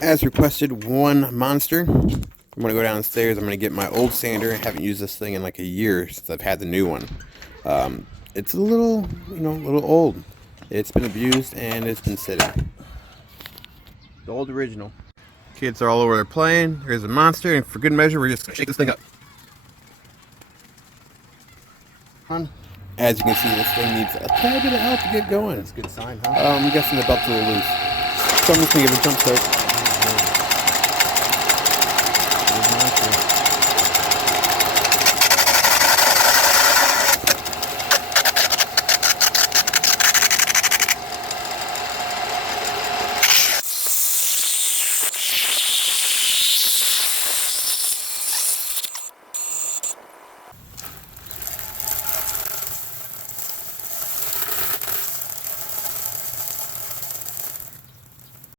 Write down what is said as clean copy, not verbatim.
as requested, one monster. I'm gonna go downstairs. I'm gonna get my old sander. I haven't used this thing in like a year since I've had the new one. It's a little, a little old. It's been abused and it's been sitting. The old original. Kids are all over there playing. There's a monster, and for good measure, we're just gonna shake this thing up. As you can see, this thing needs a tad bit of help to get going. That's a good sign, huh? I'm guessing the belt's a little loose. So I'm just gonna give it a jump start.